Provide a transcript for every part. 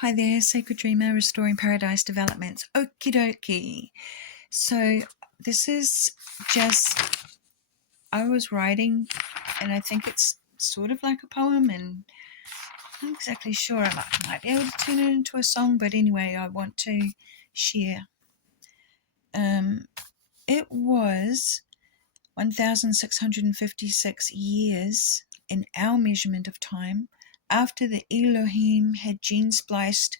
Hi there, Sacred Dreamer, Restoring Paradise Developments. Okie dokie. So this is just, I was writing, and I think it's sort of like a poem, and I'm not exactly sure. I might be able to turn it into a song, but anyway, I want to share. It was 1,656 years in our measurement of time after the Elohim had gene spliced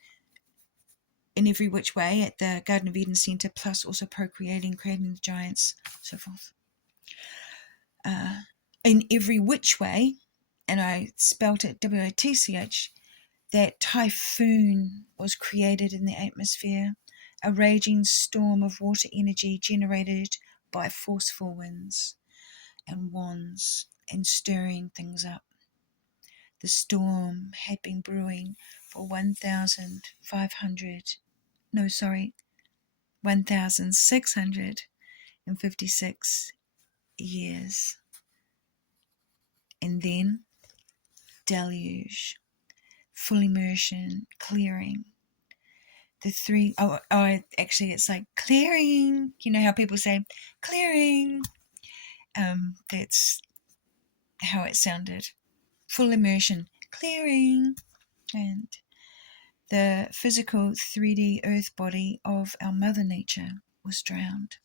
in every which way at the Garden of Eden Center, plus also procreating, creating the giants, so forth. In every which way, and I spelt it W-O-T-C-H, that typhoon was created in the atmosphere, a raging storm of water energy generated by forceful winds and wands and stirring things up. The storm had been brewing for 1,656 years. And then deluge, full immersion, clearing. Actually it's like clearing. You know how people say clearing? That's how it sounded. Full immersion, clearing. And the physical 3D earth body of our Mother Nature was drowned.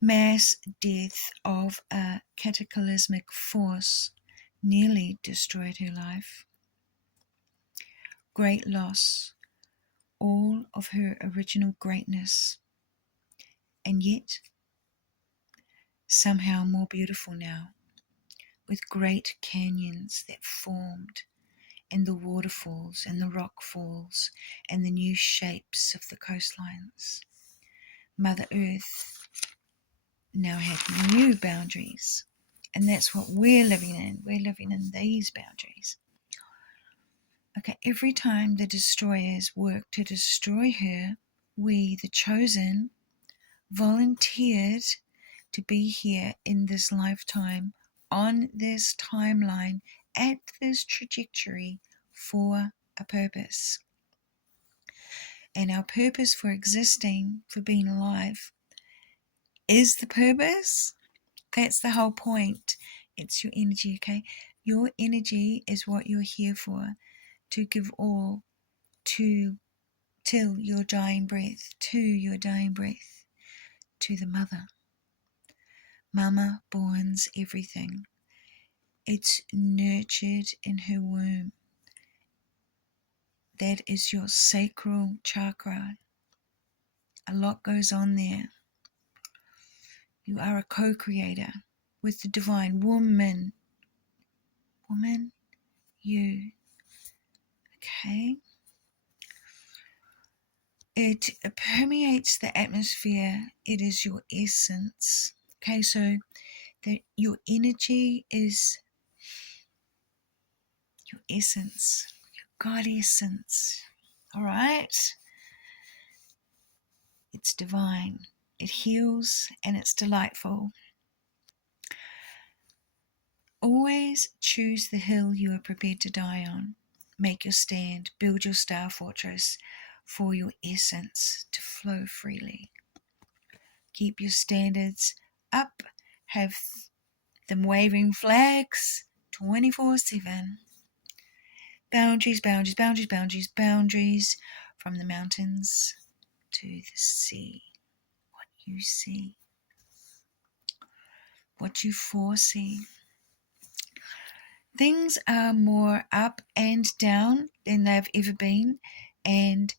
Mass death of a cataclysmic force nearly destroyed her life. Great loss, all of her original greatness, and yet somehow more beautiful now, with great canyons that formed, and the waterfalls and the rock falls and the new shapes of the coastlines. Mother Earth now had new boundaries, and that's what we're living in. We're living in these boundaries. Okay, every time the destroyers work to destroy her, we, the chosen, volunteered to be here in this lifetime, on this timeline, at this trajectory for a purpose. And our purpose for existing, for being alive, is the purpose. That's the whole point. It's your energy, okay? Your energy is what you're here for, to give all till your dying breath, to your dying breath, to the mother. Mama borns everything. It's nurtured in her womb. That is your sacral chakra. A lot goes on there. You are a co-creator with the divine woman. Woman, you. Okay? It permeates the atmosphere. It is your essence. Okay, so your energy is your essence, your God essence. All right? It's divine. It heals and it's delightful. Always choose the hill you are prepared to die on. Make your stand. Build your star fortress for your essence to flow freely. Keep your standards up. Have them waving flags 24/7. Boundaries, boundaries, boundaries, boundaries, boundaries, from the mountains to the sea. What you see, what you foresee. Things are more up and down than they've ever been, and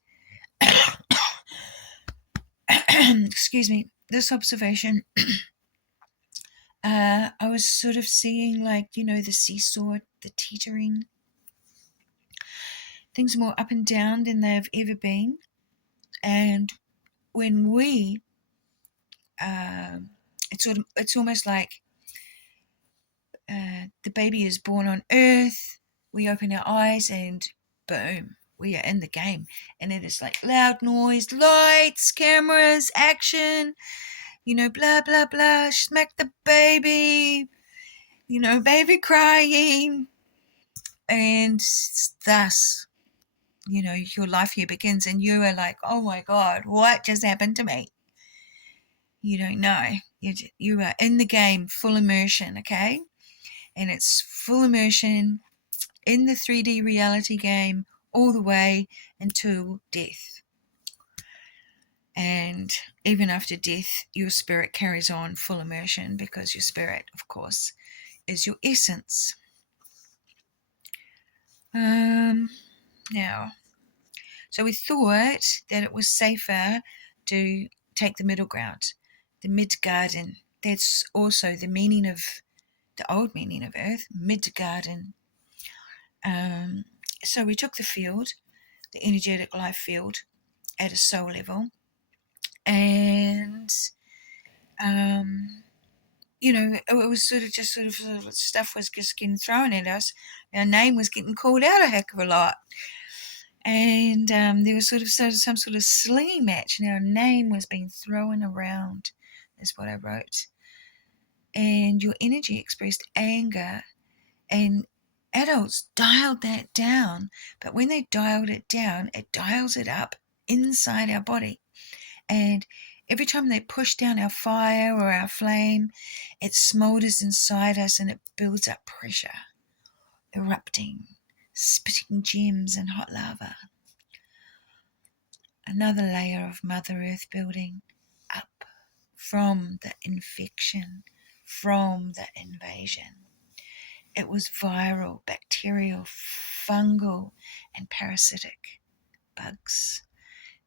excuse me, this observation, I was sort of seeing, like, the seesaw, the teetering. Things are more up and down than they've ever been, and when we, it's almost like the baby is born on earth, we open our eyes and boom, we are in the game, and it is like loud noise, lights, cameras, action, blah blah blah, smack the baby, baby crying, and thus your life here begins, and you are like, oh my God, what just happened to me? You don't know. You are in the game, full immersion, okay? And it's full immersion in the 3D reality game all the way until death. And even after death, your spirit carries on full immersion, because your spirit, of course, is your essence. Now, so we thought that it was safer to take the middle ground, the mid-garden. That's also the meaning of the old meaning of Earth, mid-garden. So we took the field, the energetic life field, at a soul level, and it was sort of stuff was just getting thrown at us. Our name was getting called out a heck of a lot. And there was some sort of slinging match, and our name was being thrown around, is what I wrote. And your energy expressed anger, and adults dialed that down. But when they dialed it down, it dials it up inside our body. And every time they push down our fire or our flame, it smolders inside us and it builds up pressure, erupting, spitting gems and hot lava. Another layer of Mother Earth building up from the infection, from the invasion. It was viral, bacterial, fungal, and parasitic. Bugs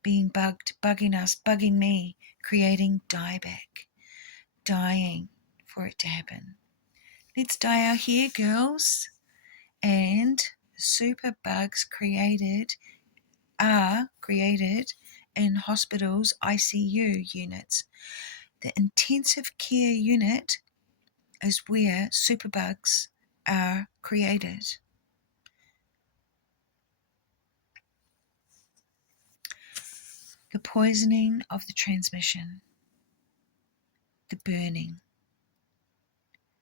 being bugged, bugging us, bugging me, creating dieback, dying for it to happen. Let's dye our hair, girls. And super bugs are created in hospitals' ICU units. The intensive care unit is where superbugs are created. The poisoning of the transmission, the burning,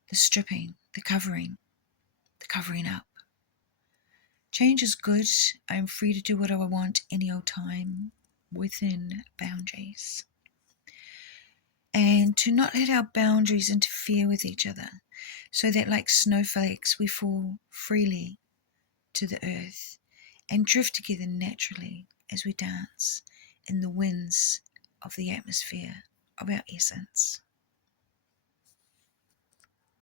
the stripping, the covering up. Change is good. I am free to do what I want any old time within boundaries. And to not let our boundaries interfere with each other, so that like snowflakes we fall freely to the earth and drift together naturally as we dance in the winds of the atmosphere of our essence.